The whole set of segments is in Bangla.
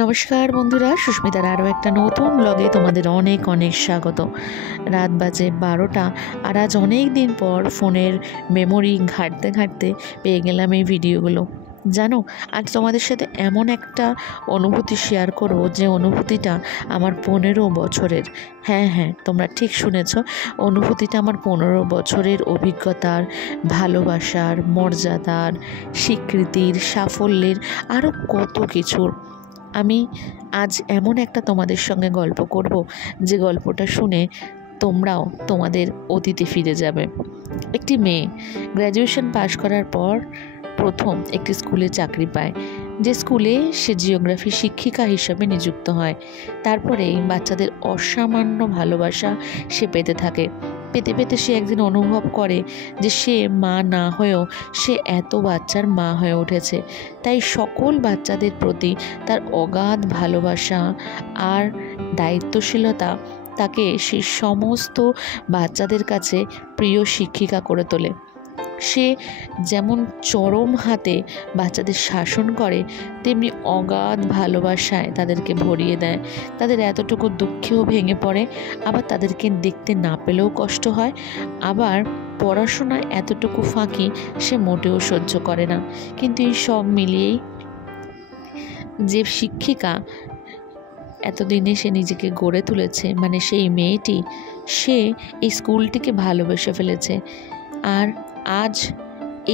নমস্কার বন্ধুরা, সুস্মিতার আরও একটা নতুন ব্লগে তোমাদের অনেক অনেক স্বাগত। রাত বাজে 12টা, আর আজ অনেক দিন পর ফোনের মেমোরি ঘাঁটতে ঘাঁটতে পেয়ে গেলাম এই ভিডিওগুলো। জানো, আজ তোমাদের সাথে এমন একটা অনুভূতি শেয়ার করব যে অনুভূতিটা আমার 15 বছরের। হ্যাঁ, তোমরা ঠিক শুনেছ, অনুভূতিটা আমার 15 বছরের অভিজ্ঞতার, ভালোবাসার, মর্যাদার, স্বীকৃতির, সাফল্যের, আরও কত কিছুর। আমি আজ এমন একটা তোমাদের সঙ্গে গল্প করব যে গল্পটা শুনে তোমরাও তোমাদের অতীতে ফিরে যাবে। একটি মেয়ে গ্র্যাজুয়েশন পাশ করার পর প্রথম একটি স্কুলে চাকরি পায়, যে স্কুলে সে জিওগ্রাফি শিক্ষিকা হিসেবে নিযুক্ত হয়। তারপরে বাচ্চাদের অসামান্য ভালোবাসা সে পেতে থাকে। পেতে পেতে সে একদিন অনুভব করে যে সে মা না হয়েও সে এত বাচ্চার মা হয়ে উঠেছে। তাই সকল বাচ্চাদের প্রতি তার অগাধ ভালোবাসা আর দায়িত্বশীলতা তাকে সেই সমস্ত বাচ্চাদের কাছে প্রিয় শিক্ষিকা করে তোলে। সে যেমন চরম হাতে বাচ্চাদের শাসন করে, তেমনি অগাধ ভালোবাসায় তাদেরকে ভরিয়ে দেয়। তাদের এতটুকু দুঃখেও ভেঙে পড়ে, আবার তাদেরকে দেখতে না পেলেও কষ্ট হয়। আবার পড়াশোনায় এতটুকু ফাঁকি সে মোটেও সহ্য করে না। কিন্তু এই সব মিলিয়েই যে শিক্ষিকা এতদিনে সে নিজেকে গড়ে তুলেছে, মানে সেই মেয়েটি, সে এই স্কুলটিকে ভালোবেসে ফেলেছে। আর আজ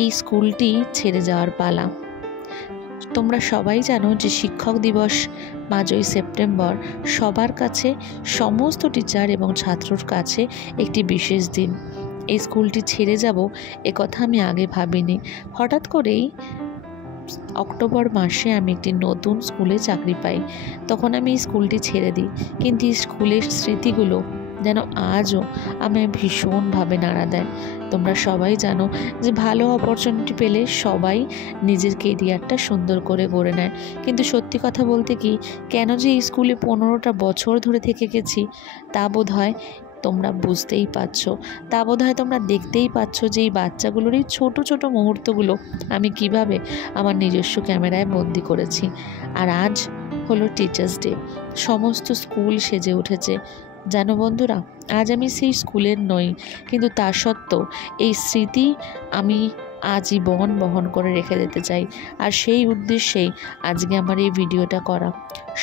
এই স্কুলটি ছেড়ে যাওয়ার পালা। তোমরা সবাই জানো যে শিক্ষক দিবস 5ই সেপ্টেম্বর সবার কাছে, সমস্ত টিচার এবং ছাত্রর কাছে একটি বিশেষ দিন। এই স্কুলটি ছেড়ে যাব একথা আমি আগে ভাবিনি। হঠাৎ করেই অক্টোবর মাসে আমি একটি নতুন স্কুলে চাকরি পাই। তখন আমি এই স্কুলটি ছেড়ে দিই, কিন্তু এই স্কুলের স্মৃতিগুলো যেন আজও আমায় ভীষণভাবে নাড়া দেয়। তোমরা সবাই জানো যে ভালো অপরচুনিটি পেলে সবাই নিজের কেরিয়ারটা সুন্দর করে গড়ে নেয়, কিন্তু সত্যি কথা বলতে কি, কেন যে এই স্কুলে 15টা বছর ধরে থেকে গেছি তা বোধ হয় তোমরা বুঝতেই পারছো। তা বোধ হয় তোমরা দেখতেই পাচ্ছ যে এই বাচ্চাগুলোর এই ছোটো ছোটো মুহূর্তগুলো আমি কিভাবে আমার নিজস্ব ক্যামেরায় বন্দি করেছি। আর আজ হলো টিচার্স ডে, সমস্ত স্কুল সেজে উঠেছে। জানো বন্ধুরা, আজ আমি সেই স্কুলের নই, কিন্তু তা সত্ত্বেও এই স্মৃতি আমি আজীবন বহন করে রেখে দিতে চাই। আর সেই উদ্দেশ্যেই আজকে আমার এই ভিডিওটা করা।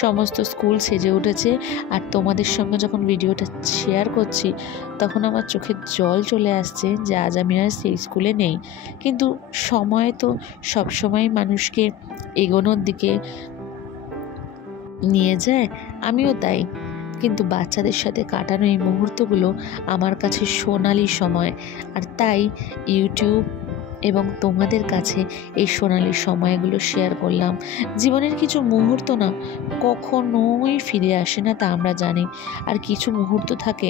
সমস্ত স্কুল সেজে উঠেছে, আর তোমাদের সঙ্গে যখন ভিডিওটা শেয়ার করছি তখন আমার চোখে জল চলে আসছে যে আজ আমি আর সেই স্কুলে নেই। কিন্তু সময় তো সবসময় মানুষকে এগোনোর দিকে নিয়ে যায়, আমিও তাই। কিন্তু বাচ্চাদের সাথে কাটানো এই মুহূর্তগুলো আমার কাছে সোনালি সময়, আর তাই ইউটিউব এবং তোমাদের কাছে এই সোনালি সময়গুলো শেয়ার করলাম। জীবনের কিছু মুহূর্ত না কখনোই ফিরে আসে না, তা আমরা জানি। আর কিছু মুহূর্ত থাকে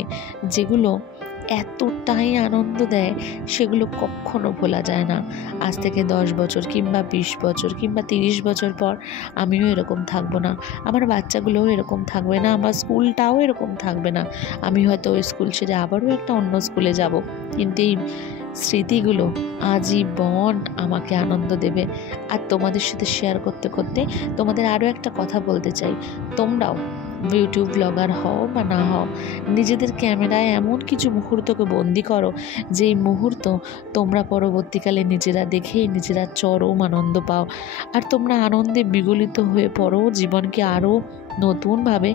যেগুলো এতটাই আনন্দ দেয়, সেগুলো কখনো ভোলা যায় না। আজ থেকে 10 বছর কিংবা 20 বছর কিংবা 30 বছর পর আমিও এরকম থাকবো না, আমার বাচ্চাগুলোও এরকম থাকবে না, আমার স্কুলটাও এরকম থাকবে না। আমি হয়তো ওই স্কুল ছেড়ে আবারও একটা অন্য স্কুলে যাব, কিন্তু এই স্মৃতিগুলো আজীবন আমাকে আনন্দ দেবে। আর তোমাদের সাথে শেয়ার করতে করতে তোমাদের আরও একটা কথা বলতে চাই। তোমরাও ইউটিউব ব্লগার হও বা না হও, নিজেদের ক্যামেরায় এমন কিছু মুহূর্তকে বন্দি করো যেই মুহূর্ত তোমরা পরবর্তীকালে নিজেরা দেখে নিজেরা চরম আনন্দ পাও। আর তোমরা আনন্দে বিগলিত হয়ে পড়ো, জীবনকে আরও নতুনভাবে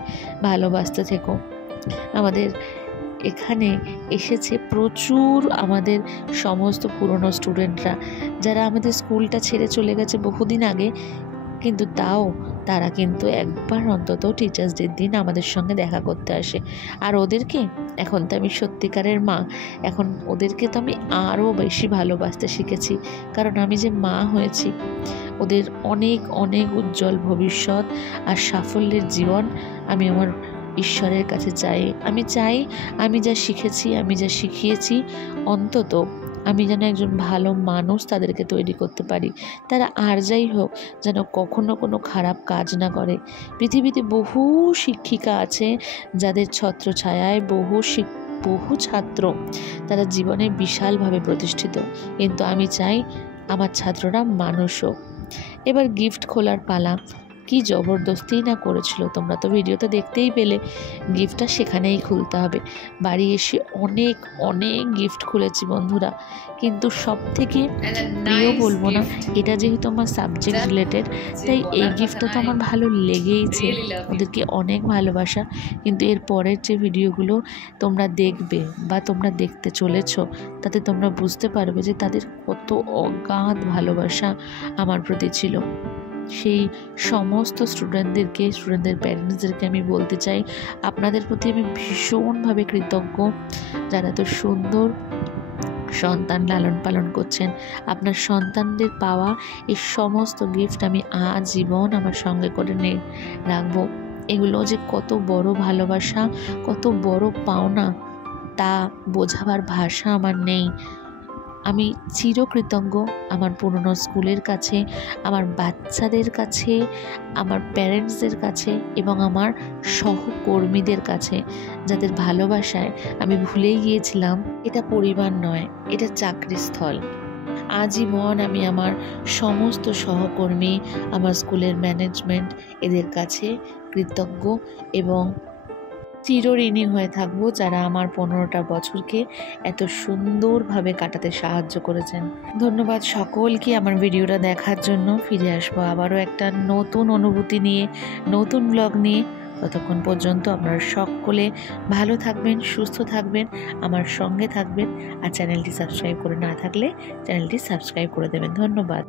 ভালোবাসতে থেকো। আমাদের এখানে এসেছে প্রচুর আমাদের সমস্ত পুরনো স্টুডেন্টরা, যারা আমাদের স্কুলটা ছেড়ে চলে গেছে বহুদিন আগে, কিন্তু তাও তারা কিন্তু একবার অন্তত টিচার্স ডের দিন আমাদের সঙ্গে দেখা করতে আসে। আর ওদেরকে এখন তো আমি সত্যিকারের মা, এখন ওদেরকে তো আমি আরও বেশি ভালোবাসতে শিখেছি, কারণ আমি যে মা হয়েছি। ওদের অনেক অনেক উজ্জ্বল ভবিষ্যৎ আর সাফল্যের জীবন আমি আমার ঈশ্বরের কাছে চাই। আমি চাই আমি যা শিখেছি, আমি যা শিখিয়েছি, অন্তত আমি যেন একজন ভালো মানুষ তাদেরকে তৈরি করতে পারি। তারা আর যাই হোক, যেন কখনো কোনো খারাপ কাজ না করে। পৃথিবীতে বহু শিক্ষিকা আছে যাদের ছত্রছায়ায় বহু ছাত্র তারা জীবনে বিশালভাবে প্রতিষ্ঠিত, কিন্তু আমি চাই আমার ছাত্ররা মানুষ হোক। এবার গিফট খোলার পালা। কি জবরদস্তিই না করেছিল, তোমরা তো ভিডিওতে দেখতেই পেলে। গিফটটা সেখানেই খুলতে হবে। বাড়ি এসে অনেক অনেক গিফট খুলেছি বন্ধুরা, কিন্তু সব থেকে প্রিয় বলবো না, এটা যেহেতু আমার সাবজেক্ট রিলেটেড, তাই এই গিফটটা তো আমার ভালো লেগেইছে। ওদেরকে অনেক ভালোবাসা। কিন্তু এর পরের যে ভিডিওগুলো তোমরা দেখবে বা তোমরা দেখতে চলেছো, তাতে তোমরা বুঝতে পারবে যে তাদের কত অগাধ ভালোবাসা আমার প্রতি ছিল। সেই সমস্ত স্টুডেন্টদের প্যারেন্টসদেরকে আমি বলতে চাই, আপনাদের প্রতি আমি ভীষণভাবে কৃতজ্ঞ, যারা এত সুন্দর সন্তান লালন পালন করছেন। আপনার সন্তানদের পাওয়া এই সমস্ত গিফট আমি আজীবন আমার সঙ্গে করে রাখবো। এগুলো যে কত বড় ভালোবাসা, কত বড় পাওনা, তা বোঝাবার ভাষা আমার নেই। আমি চিরকৃতজ্ঞ আমার পুরনো স্কুলের কাছে, আমার বাচ্চাদের কাছে, আমার প্যারেন্টসদের কাছে এবং আমার সহকর্মীদের কাছে, যাদের ভালোবাসায় আমি ভুলেই গিয়েছিলাম এটা পরিবার নয়, এটা চাকরিস্থল। আজীবন আমি আমার সমস্ত সহকর্মী, আমার স্কুলের ম্যানেজমেন্ট, এদের কাছে কৃতজ্ঞ এবং চিরঋণী হয়ে থাকবো, যারা আমার 15টা বছরকে এত সুন্দরভাবে কাটাতে সাহায্য করেছেন। ধন্যবাদ সকলকে আমার ভিডিওটা দেখার জন্য। ফিরে আসবো আবারও একটা নতুন অনুভূতি নিয়ে, নতুন ব্লগ নিয়ে। ততক্ষণ পর্যন্ত আপনারা সকলে ভালো থাকবেন, সুস্থ থাকবেন, আমার সঙ্গে থাকবেন। আর চ্যানেলটি সাবস্ক্রাইব করে না থাকলে চ্যানেলটি সাবস্ক্রাইব করে দেবেন। ধন্যবাদ।